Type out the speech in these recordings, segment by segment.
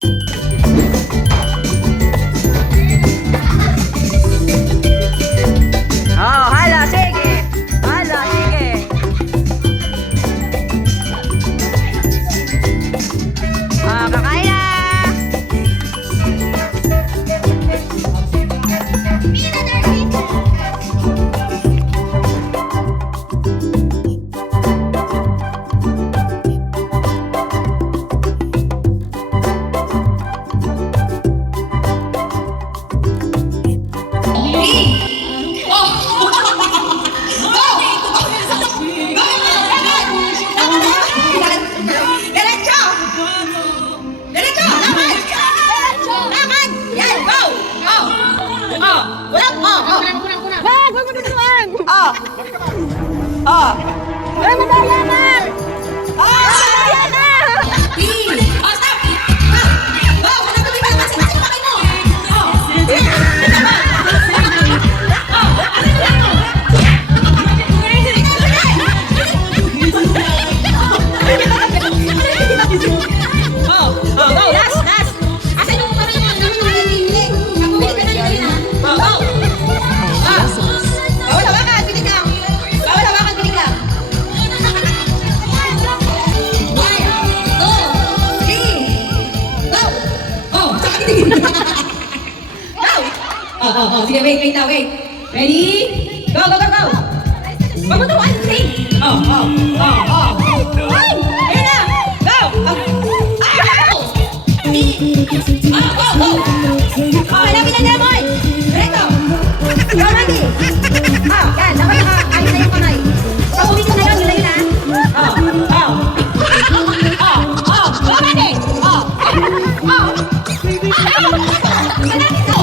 Oh, hala, sige. Hala, sige. Kakain na. Ay, madaya na! Madaya na! Sige, wait now, wait. Ready? Go, go, go, go! Wag mo turuan, sing! Ay! Ayun na! Go! Hanapin na Lemon! Diretso! Go, Mandy! Yan, dapat naka-ayos na yung kamay. Pag-uwi ko na yun, yun na yun, ha? Go, Mandy! Hanapin to!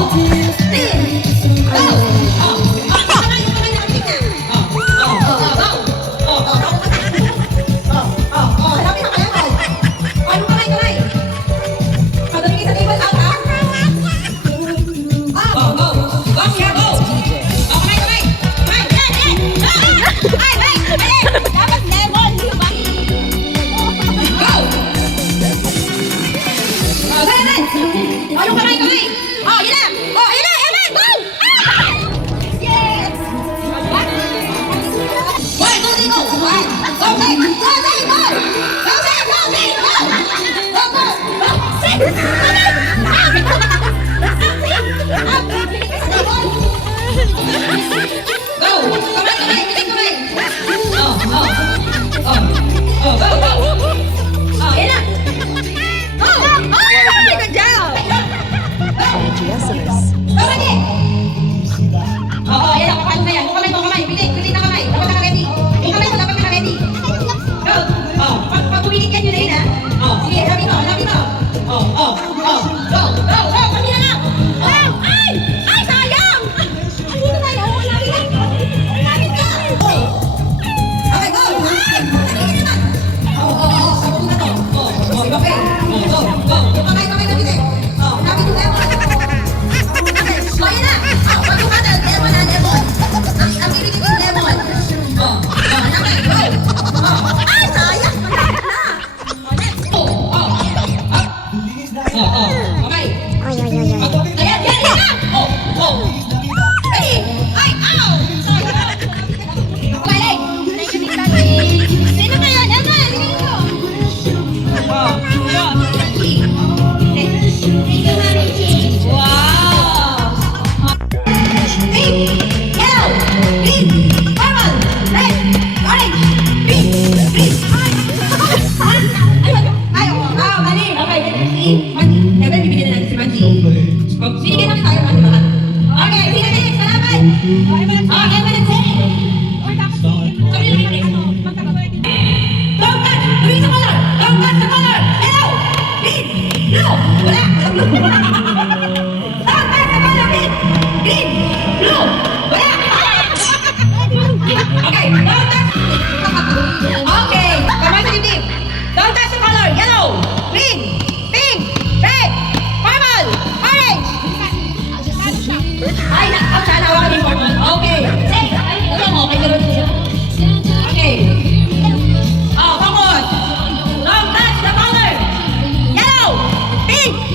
Pink!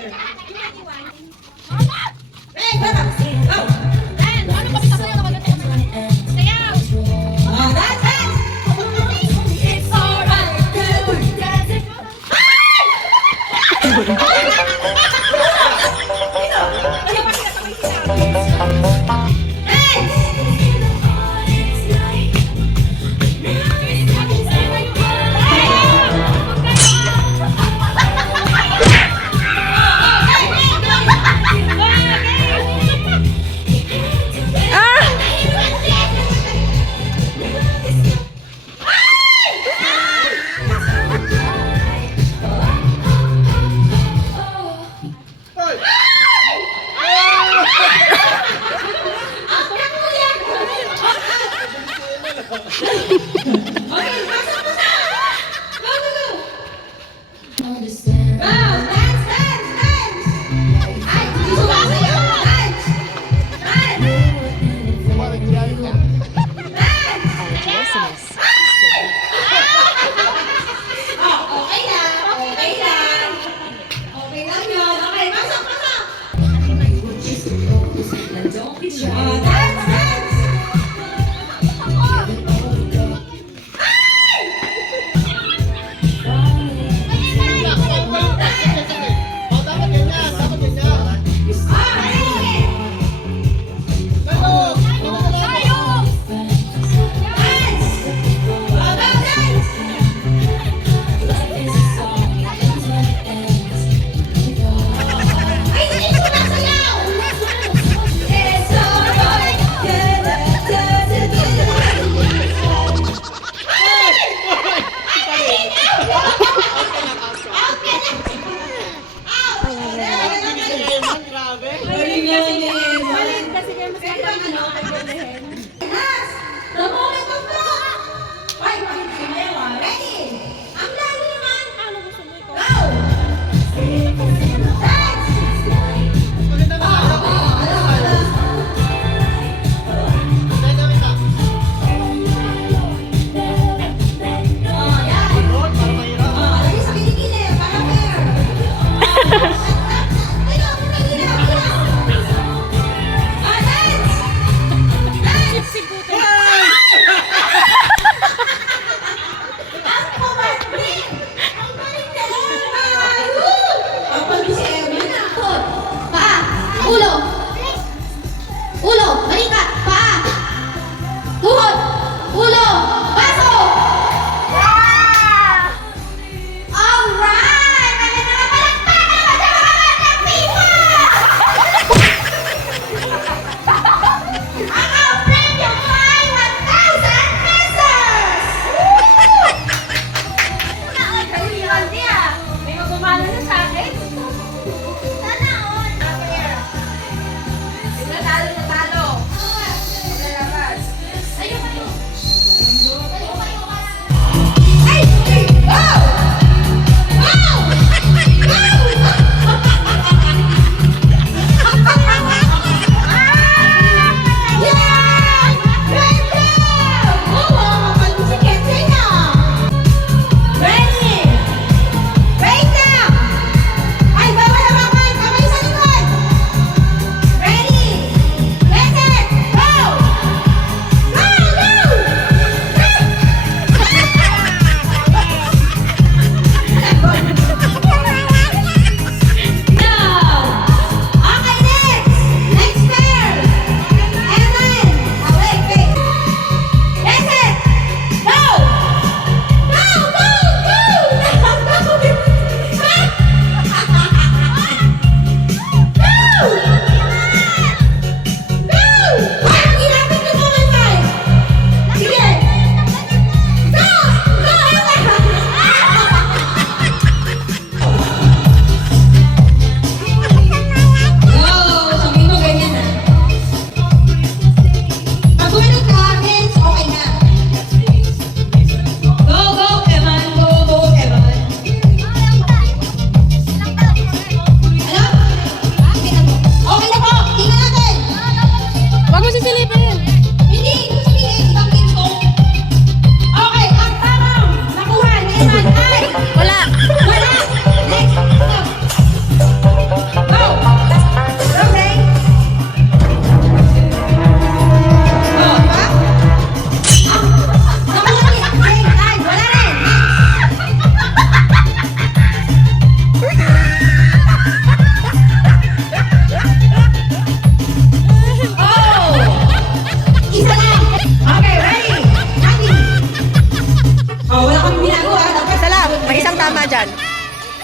together. Hey, brother. Go. Oh, that's it. It's alright. It's alright.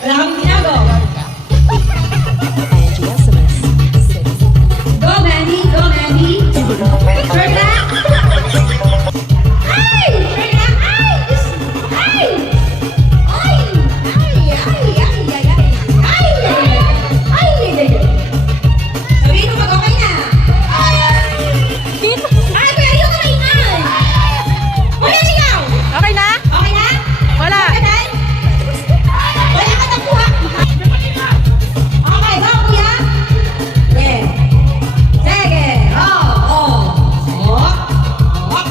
Wala kaming tinago. Go, Mandy! Go, Mandy! Turn back! Ay! Turn back! Ay! Ay! Ay! Ay! Ay! Ay! Ay! Ay! Ay! Ay! Sabihin mo pag okay na. Ay! Ay! Kuya, ayaw ka maingay! Kuya, ikaw! Okay na? Okay na? Wala. Okay na? Wala ka nakuha! Okay, go, kuya! Yeah. Sige! Oh! Oh! Oh! Oh!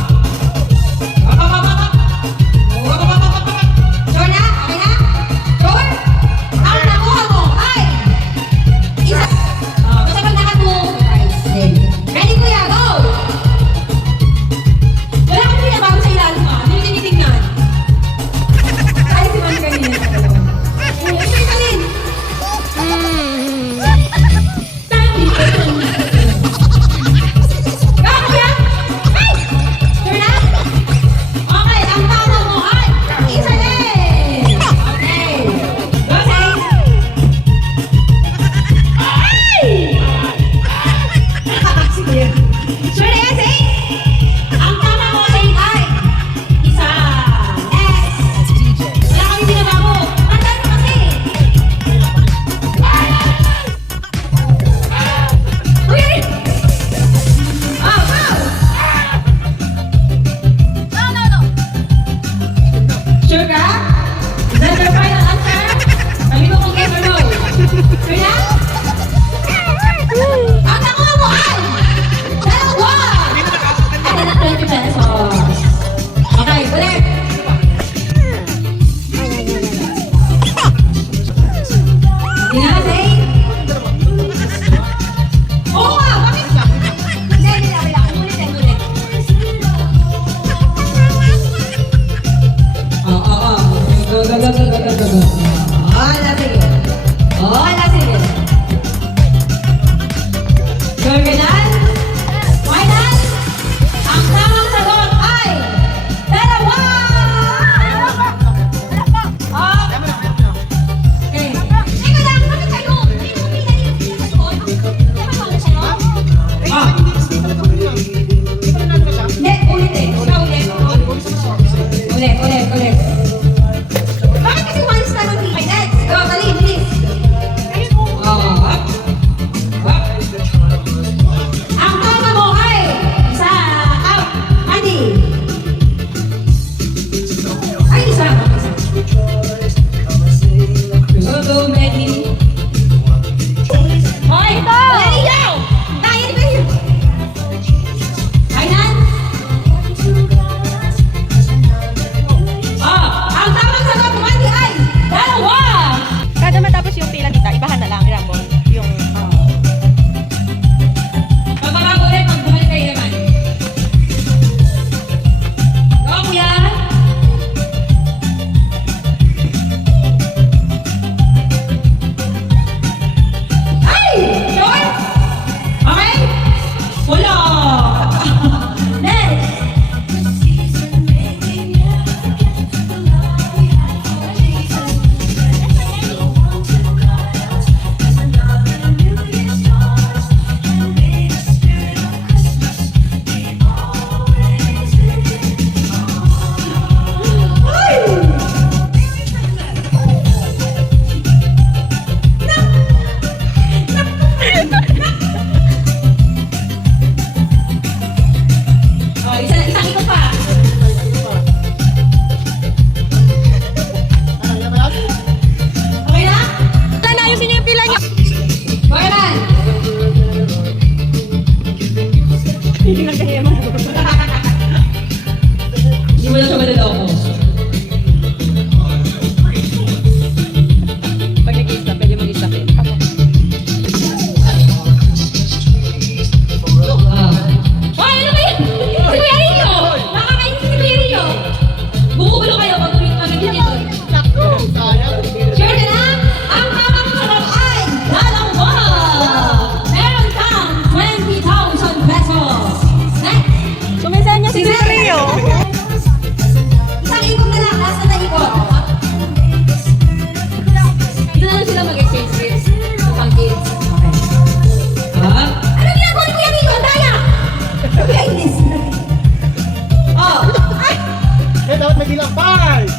ng 5,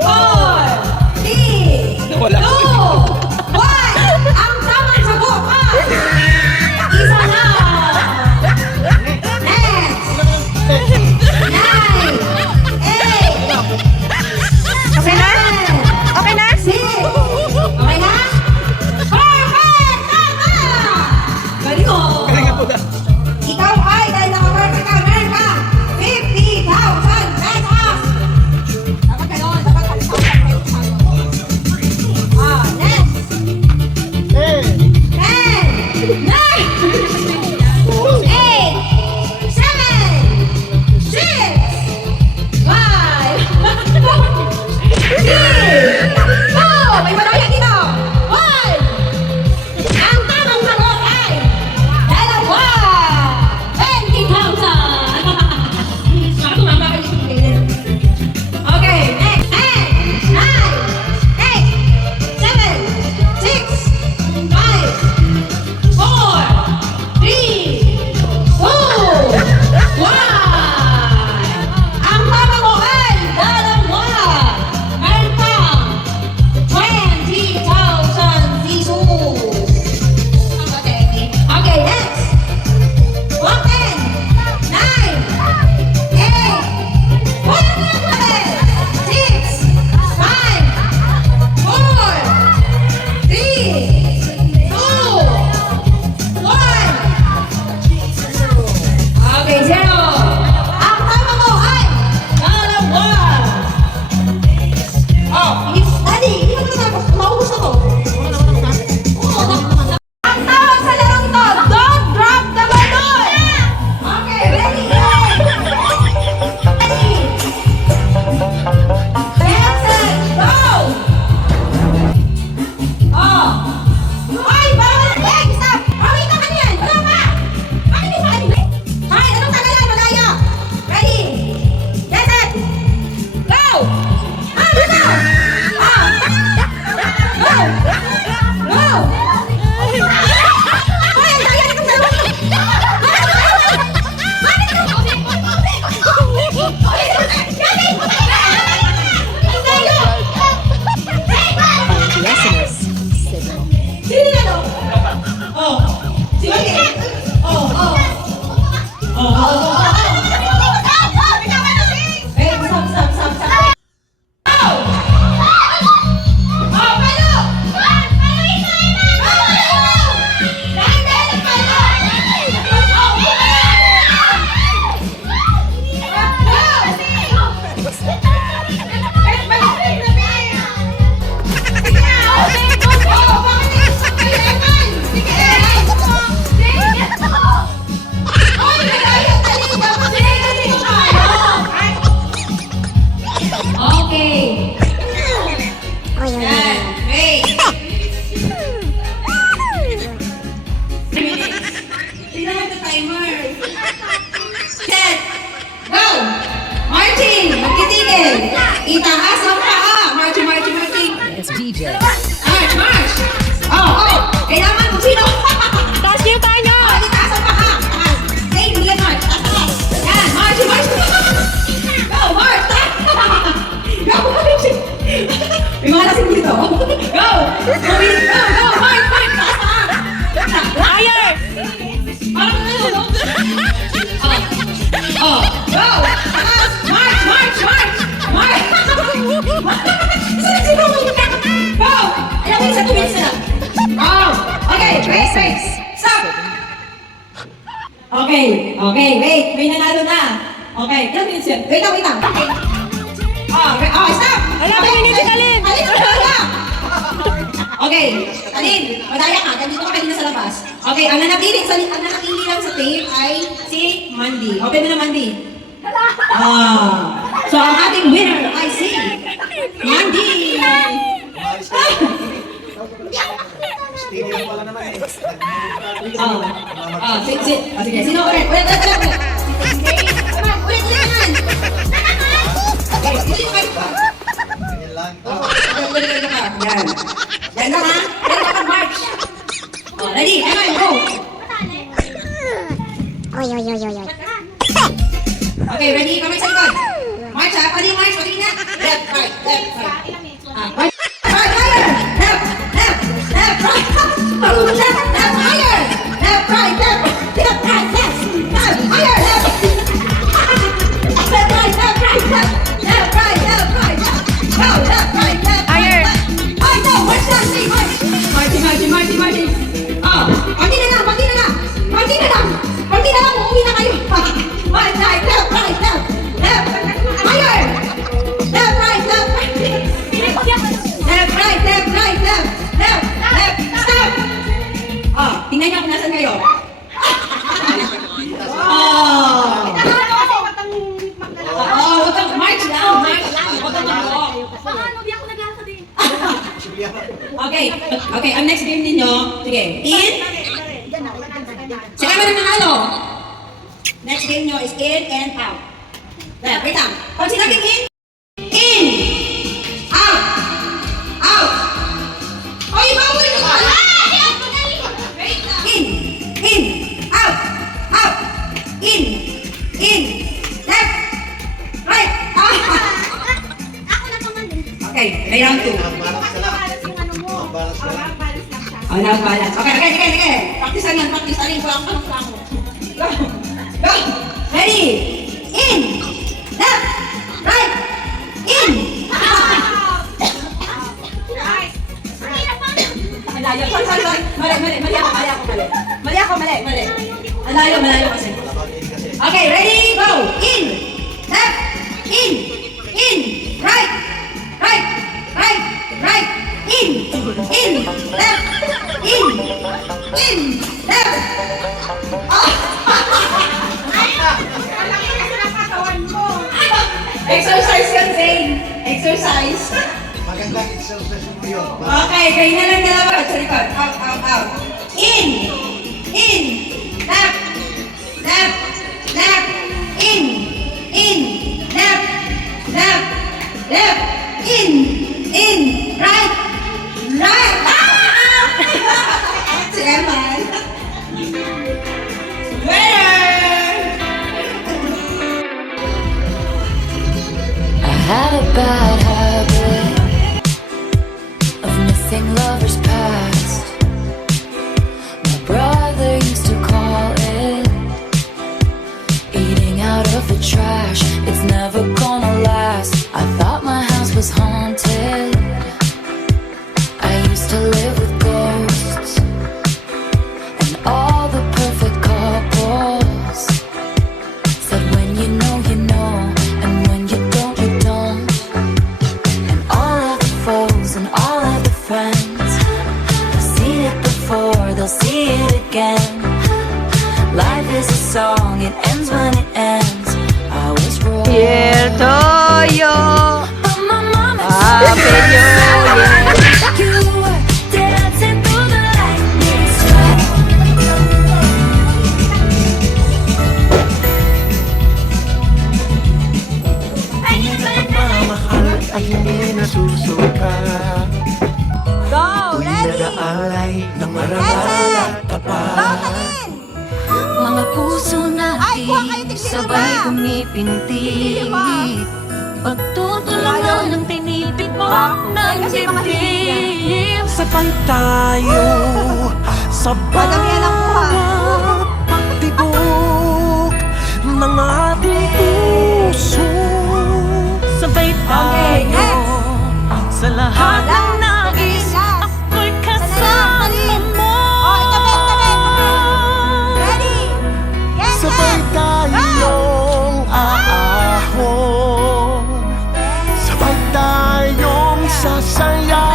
4, 3, 2, 1. Ang tamang sagot ay isa na. Next. 9, 8, Okay na? Okay na? 6. Okay na? Perfect! Tama! Galing mo. galingan po na. Ikaw ay, dahil naka-perfect ka, meron ka 50,000 pesos! Dapat ganon, dapat 50,000 pesos. Next! 10, 9, 8, 7, 6, 5, 3, 2, may madaya dito! 1! Ang tamang sagot ay dalawa! 20,000! Ako tumama kayo sa piling. Okay, next! 10, 9, 8, 7, 6, 5, 4, 3, 2, 1! Ang tama mo ay dalawa! Meron kang 20,000 pesos! Okay, next! 10, 9, 8, 6, 5, 4, 3, 2, 1. Okay, 0. Ang tama mo ay dalawa. Oh, Daddy, hindi mo natapos. Maubos na to. Ang tawag sa larong to, don't drop the balloon! Okay, ready? Ready? Get set, go! Oh! Ay, bawal! Eh, stop! Away na kanyan! Wala pa! Bakit di saan? Ay, anong tagalan? Madaya! Ready? Get set! Go! Ah, dito! Ah! Go! Go! Ay, daya na kang dalawa! Sino na to? Oh. Si Mike. Oh, oh. Oh, oh, oh. Eh, stop. Oh! Oh, palo! Okay. Yan. Wait. 3 minutes. Tingnan mo the timer. Set. Go! Marching! Magtitigil! Itaas ang paa! Marching! It's DJ. March! Oh! Kailangan kung sino! Taas niyo tayo! Itaas ang paa! Taas! Hey, hindi march! Taas! Yan! March! Go! March! Go! May mga lasing dito! Go! Go! March! Taas paa! Higher! Parang ano, no? Oh! Go! Taas! March! Sino? Go! Alam mo yung sa 2 minutes na lang. Oh! Okay, wait! Stop! Okay, wait. May nanalo na. Okay, ilang minutes yun? Wait lang. Okay. Oh, stop! Wala pa minutes, Alin! Alin, madaya! Okay, Alin, madaya ka. Nandito ka kanina sa labas. Okay, ang nanapili lang sa tape ay si Mandy. Open mo na, Mandy. So ang ating winner ay si Mandy! Stadium pala naman eh. Sige, sino ulit? Ulit naman! Okay, sino kayo pa? Ganyan lang. Yan lang ha? Yan lang ang march! Ready? Go! Okay, ready? Kamay sa likod! March march ha. Paano yung march? Patingin na. Left, right, left, right. Right, higher. Left, left, left, right. Left, left, higher. Left, right, left, left, right, left, left, higher, left. Left, right, left, right, left, left, right, left, right, left. Go, left, right, left, Higher. left. Ay, no, march lang, say march. Marching. Oh, konti na lang. Konti na lang, uuwi na kayo. Right, right, left, right, left, left, higher. Left, right, left, right. Left, right, left, right, left, left, left, stop. Oh, tingnan niyo kung nasan kayo. Oh, wag kang march lang. Wag kang mag-walk. Okay, ang next game ninyo, sige, in. Saka mo na nanalo. Next game nyo is in and out. Wait lang. Pag sinabing in, out, out. O, ibawal nyo ba? Wait lang. In, out, out, in, left, right, Okay, may round 2. Balance ka lang. Balance ka lang. Oh, now balance. Okay. Practice lang yan, practice. Alin ko lang, Go! Ready? In! Left! Right! In! Sorry. Mali. Malayo kasi. Okay, ready? Go! In! Left! In! Right! In! Left! In! Left! Exercise yan, Zane. Exercise. Magandang exercise mo yun. Okay, kayo na lang dalawa. Sa likod. Out. In. Left. In. Left. In. Right. Si Eman. Winner! I had a bad habit of missing lovers past. My brother used to call it eating out of the trash. It's never gonna last. I thought my house was haunted. I used to live with ghosts and all the perfect couples said when you know, and when you don't, you don't. And all of the foes and all of the friends have seen it before, they'll see it again. Life is a song, it ends when it ends. I was wrong. But my mama said you were dancing through the lightning strike. Pagmamahal ay hindi nasusuka. Go! Ready? Nag-aalay ng marangal at tapat. Mga puso Ay, kuha kayo, natin tignan sabay na. kumipintig. Pagtutulungan ng tinipid mo ng kasi mga dibdib. Sabay tayo sa Madamihan ang kuha. bawat pagtibok ng ating puso. Sabay tayo sa lahat ng nais. Ako'y kasama mo. Oh, itabi. Ready? Yes, Sabay yes. tayong aahon. Sabay tayong sasaya.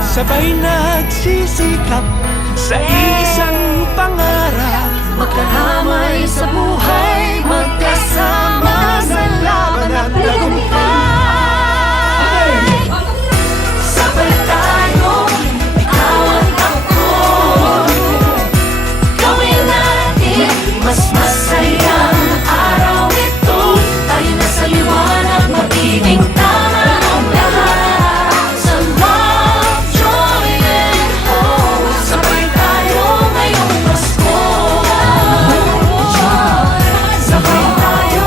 Sabay nagsisikap sa isang pangarap. Magkahamay sa buhay, magkasama sa laban at tagumpay. Sabay tayo, ikaw at ako. Gawin natin mas masayang araw ito. Tayo na sa liwanag, magiging tama ang lahat. Sa love, joy, and hope. Sabay tayo ngayong Pasko. Sabay tayo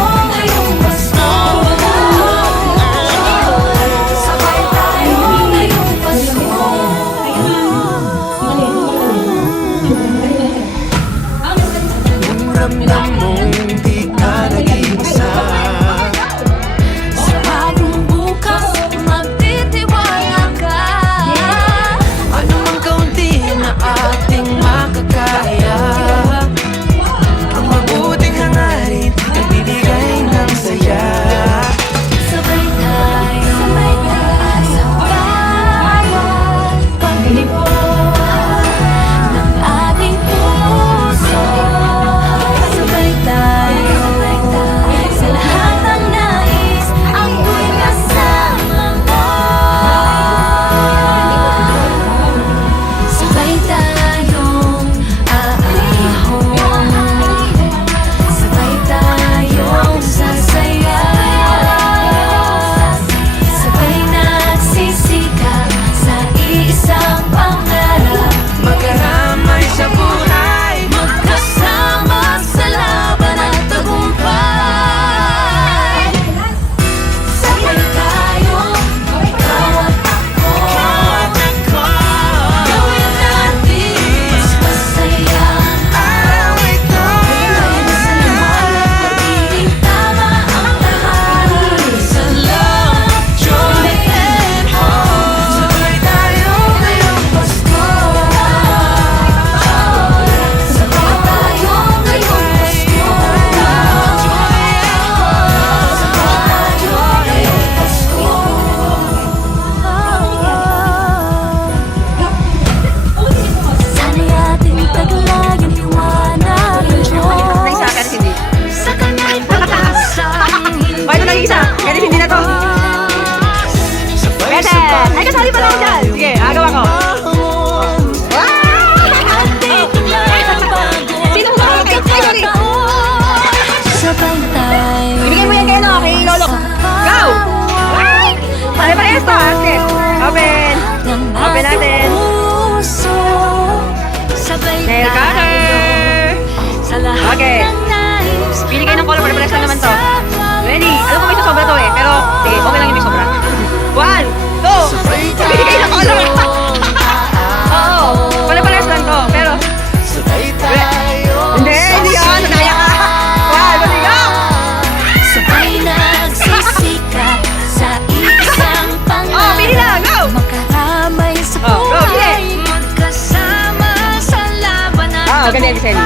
Selly.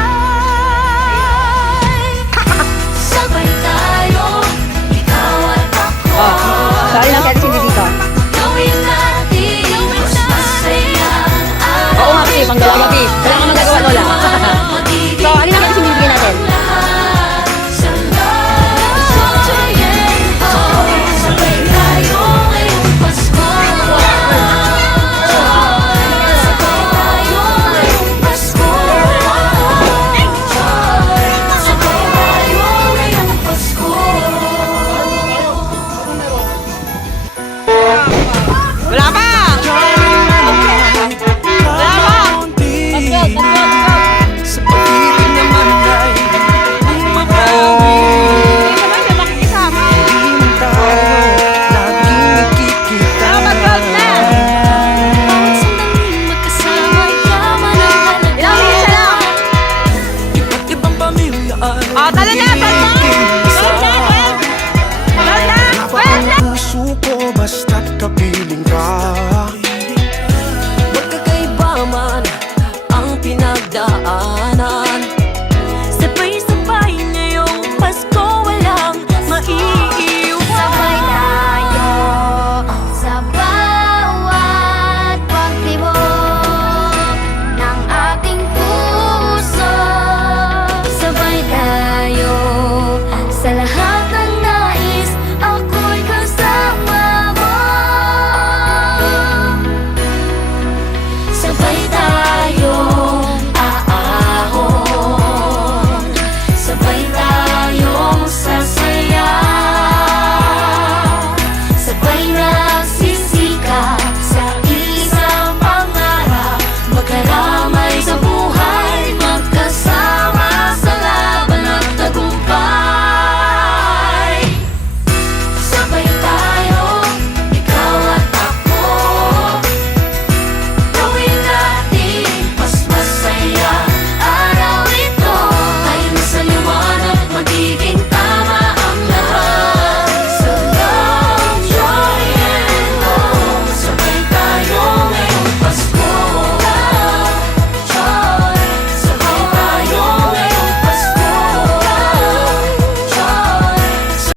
Sabay tayo, ikaw at ako. Oh, sorry lang kaya hindi dito. Gawin natin mas masaya ang Oo nga kasi, pang dalawa